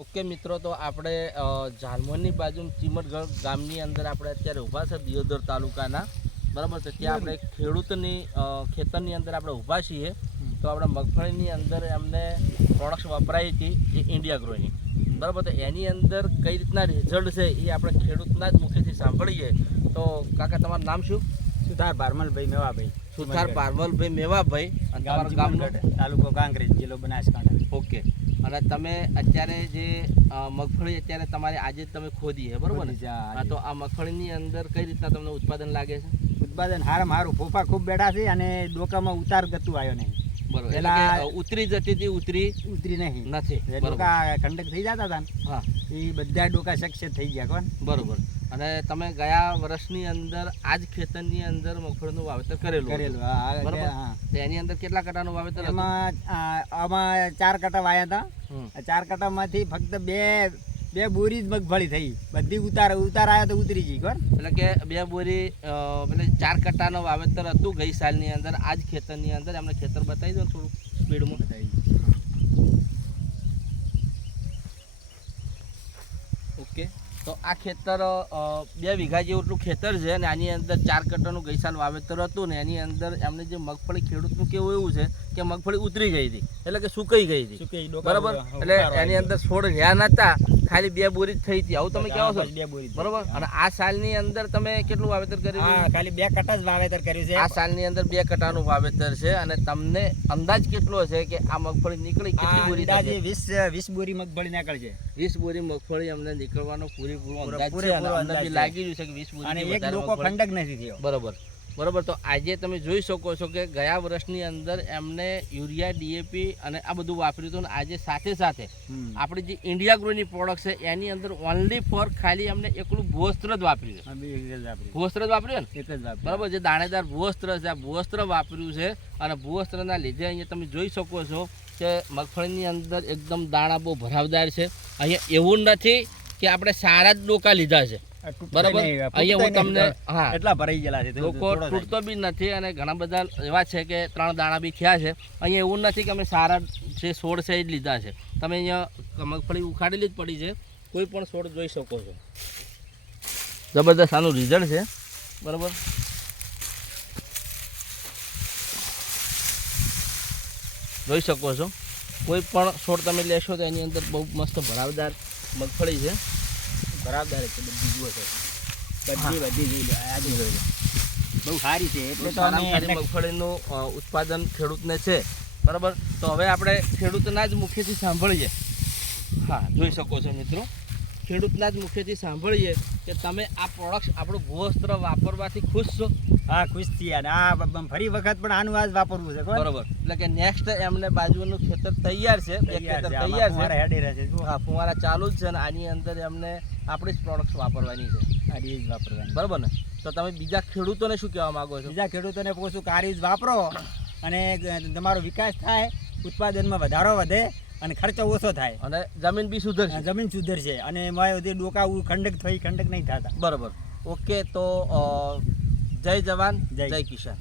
Okay મિત્રો, તો આપણે ઝાલમરની બાજુ ચીમટગઢ ગામની અંદર આપણે અત્યારે ઊભા છે દિયોદર તાલુકાના, બરાબર છે. ત્યાં આપણે ખેડૂતની ખેતરની અંદર આપણે ઊભા છીએ. તો આપણે મગફળીની અંદર એમને પ્રોડક્ટ્સ વપરાઈ હતી જે ઇન્ડિયા ગ્રોની, બરાબર. તો એની અંદર કઈ રીતના રિઝલ્ટ છે એ આપણે ખેડૂતના જ મુખેથી સાંભળીએ. તો કાકા, તમારું નામ શું? સુથાર પારમલભાઈ મેવાભાઈ. સુથાર પારમલભાઈ મેવાભાઈ, અને તમારું ગામનું? તાલુકો કાંકરેજ, જિલ્લો બનાસકાંઠા. ઓકે. અને તમે અત્યારે જે મગફળી અત્યારે તમારે આજે તમે ખોદી છે, બરોબર ને? હા. તો આ મગફળીની અંદર કઈ રીતના તમને ઉત્પાદન લાગે છે? ઉત્પાદન સારું, ફોફા ખૂબ બેઠા છે અને ડોકામાં ઉતાર ગતું આવ્યો નહીં. બરોબર. એટલે ઉતરી જતી હતી, ઉતરી નહીં નથી. ડોકા ખંડક થઈ જતા હતા ને, હા, એ બધા ડોકા સક્સેસ થઈ ગયા. કોણ? બરોબર. અને તમે ગયા વર્ષની અંદર આજ ખેતરની અંદર મગફળીનું વાવેતર કરેલું. બરોબર. તો એની અંદર કેટલા કટાનું વાવેતર? આમાં 4 કટા વાયા હતા. 4 કટામાંથી ફક્ત બે બોરી જ મગફળી થઈ. બધી ઉતાર આવ્યા તો ઉતરી ગઈ. કોણ? એટલે કે 2 બોરી એટલે 4 કટાનું વાવેતર હતું ગઈ સાલની અંદર. આજ ખેતરની અંદર એમને ખેતર બતાવી દો થોડું સ્પીડમાં. ઓકે. તો આ ખેતર 2 વીઘા જેવું ખેતર છે અને આની અંદર 4 કટાનું ગઈ સાલ વાવેતર હતું ને એની અંદર એમને જે મગફળી ખેડૂતનું કેવું એવું છે કે મગફળી ઉતરી ગઈ હતી, એટલે કે સુકાઈ ગઈ હતી, બરાબર. એટલે એની અંદર છોડ રહ્યા નતા, ખાલી 2 બોરી જ થઈ હતી. આવું તમે કહો છો, 2 બોરી, બરાબર. અને આ સાલની અંદર તમે કેટલું વાવેતર કર્યું? ખાલી 2 કટા જ વાવેતર કર્યું છે. આ સાલની અંદર 2 કટાનું વાવેતર છે. અને તમને અંદાજ કેટલો છે કે આ મગફળી નીકળી કેટલી બોરી? અંદાજે 20 બોરી મગફળી નીકળશે. 20 બોરી મગફળી અમને નીકળવાનો પૂરેપૂરો અંદાજ છે. અમને બી લાગી રહ્યું છે કે 20 બોરી અને એક ડોકો ખંડક નથી થયો. બરાબર. બરાબર. તો આજે તમે જોઈ શકો છો કે ગયા વર્ષની અંદર એમને યુરિયા, ડીએપી અને આ બધું વાપર્યું હતું. આજે સાથે સાથે આપણી જે ઇન્ડિયા ગ્રોની પ્રોડક્ટ છે એની અંદર ઓનલી ફોર ખાલી અમને એકલું ભૂવસ્ત્ર જ વાપર્યું છે. ભૂવસ્ત્ર જ વાપર્યું ને? એક જ વાપર્યું. બરાબર. જે દાણેદાર ભૂવસ્ત્ર છે, આ ભૂવસ્ત્ર વાપર્યું છે. અને ભૂવસ્ત્રના લીધે અહીંયા તમે જોઈ શકો છો કે મગફળીની અંદર એકદમ દાણા બહુ ભરાવદાર છે. અહીંયા એવું નથી કે આપણે સારા જ ડોકા લીધા છે, બરાબર. અહીંયા હું તમને એટલા ભરાઈ ગયેલા છે, લોકો તૂટતો બી નથી. અને ઘણા બધા એવા છે કે 3 દાણા બી થયા છે. અહીંયા એવું નથી કે અમે સારા જે છોડ છે એ જ લીધા છે. તમે અહીંયા મગફળી ઉખાડેલી જ પડી છે, કોઈ પણ છોડ જોઈ શકો છો. જબરદસ્ત આનું રિઝલ્ટ છે, બરાબર. જોઈ શકો છો, કોઈ પણ છોડ તમે લેશો તો એની અંદર બહુ મસ્ત ભરાવદાર મગફળી છે. બરાબર છે. બધી જુઓ છે, બધી જોઈ લો, આ જોઈ લો, બહુ સારી છે. એટલે તો સારી મગફળીનું ઉત્પાદન ખેડૂતને છે, બરાબર. તો હવે આપણે ખેડૂતના જ મુખેથી સાંભળીએ. હા, જોઈ શકો છો મિત્રો, ખેડૂતના જ મુખેથી સાંભળીએ કે તમે આ પ્રોડક્ટ આપણું ભૂવસ્ત્ર વાપરવાથી ખુશ છો? હા, ખુશ છીએ. અને આ ફરી વખત પણ આનું આ જ વાપરવું છે, બરાબર. એટલે કે નેક્સ્ટ એમને બાજુનું ખેતર તૈયાર છે, 2 ખેતર તૈયાર છે. હા, ફુવારા ચાલુ જ છે. અને આની અંદર એમને આપણી જ પ્રોડક્ટ્સ વાપરવાની છે, આની જ વાપરવાની, બરાબર ને? તો તમે બીજા ખેડૂતોને શું કહેવા માંગો છો? બીજા ખેડૂતોને પૂછું કે આ જ વાપરો અને તમારો વિકાસ થાય, ઉત્પાદનમાં વધારો વધે અને ખર્ચો ઓછો થાય અને જમીન બી સુધરશે. જમીન સુધરશે અને મારે ડોકા ખંડક નહીં થતા. બરાબર. ઓકે. તો જય જવાન, જય કિસાન.